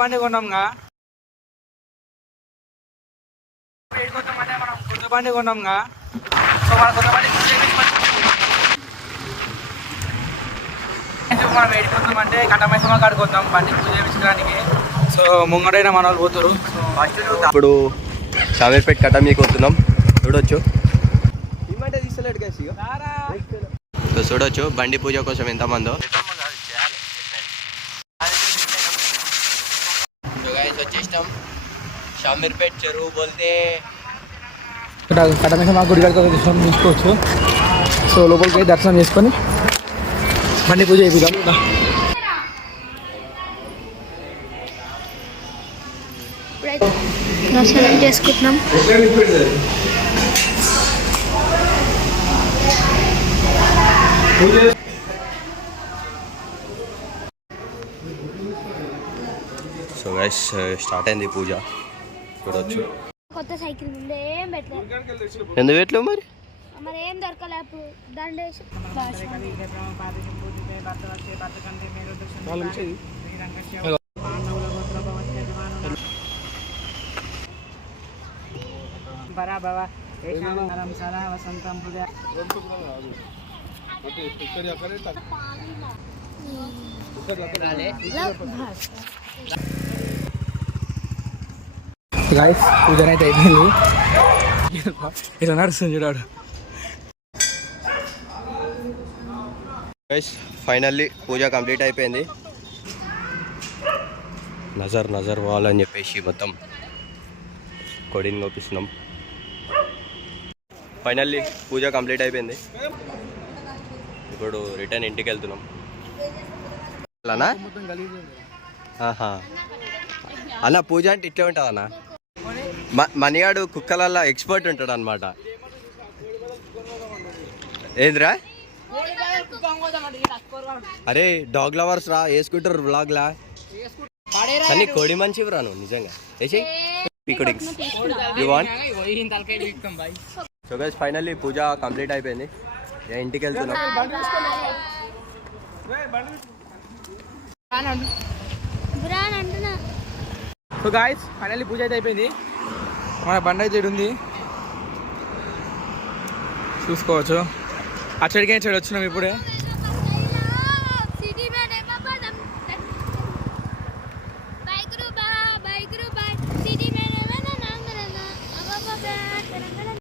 బండి కొన్నాంగా, మనం కొత్త బండి కొన్నాంగా. సో మన కొత్త బండి మనం ఏడుకొద్దామంటే కట్టమైసమ్మ కాడికి వద్దాం బండి పూజ చేయించడానికి. సో ముంగడైనా మన వాళ్ళు పోతారు. ఇప్పుడు షామీర్పేట కట్ట మీకు వస్తున్నాం, చూడొచ్చు. సో చూడొచ్చు బండి పూజ కోసం ఎంతమందో. సో గైస్ వచ్చేసినాం షామీర్పేట చెరువు బోల్తే కట్టమైసమ్మ గుడి కాడికి దర్శనం తీసుకోవచ్చు. సో లోపలికి దర్శనం చేసుకొని బండి పూజ చేపిద్దాం. దర్శనం చేసుకుంటున్నాం. సో గైస్ స్టార్ట్ అయింది పూజ, చూడొచ్చు. కొత్త సైకిల్ ముందే ఏం పెట్టలేదు, ఎందుకు పెట్టలేవు మరి? మరి ఏం దొరకలేదు దండేసి. గాయస్ పూజన అయితే అయిపోయింది. ఇలా నడుస్తుంది చూడాడు. గైస్ ఫైనల్లీ పూజ కంప్లీట్ అయిపోయింది. నజర్ వాల్ అని చెప్పేసి మొత్తం కొడిని నోపిస్తున్నాం. ఫైనల్లీ పూజ కంప్లీట్ అయిపోయింది. ఇప్పుడు రిటర్న్ ఇంటికి వెళ్తున్నాం. అలానా అన్న, పూజ అంటే ఇట్లా ఉంటుంది అన్న. మనిగాడు కుక్కలల్లో ఎక్స్పర్ట్ ఉంటాడు అనమాట. ఏంద్రా? అరే డాగ్ లవర్స్ రా, వేసుకుంటారు వ్లాగ్లా. కానీ కోడి మంచి రాను నిజంగా వేసి పీకుడింగ్స్ you want. So guys finally puja complete అయిపోయింది, ఇంటికి వెళ్తున్నాం. సో గాయస్ ఫైనల్లీ పూజ అయితే అయిపోయింది. మన బండి అయితే ఉంది, చూసుకోవచ్చు. ఆ చెడికి వచ్చినాం ఇప్పుడే.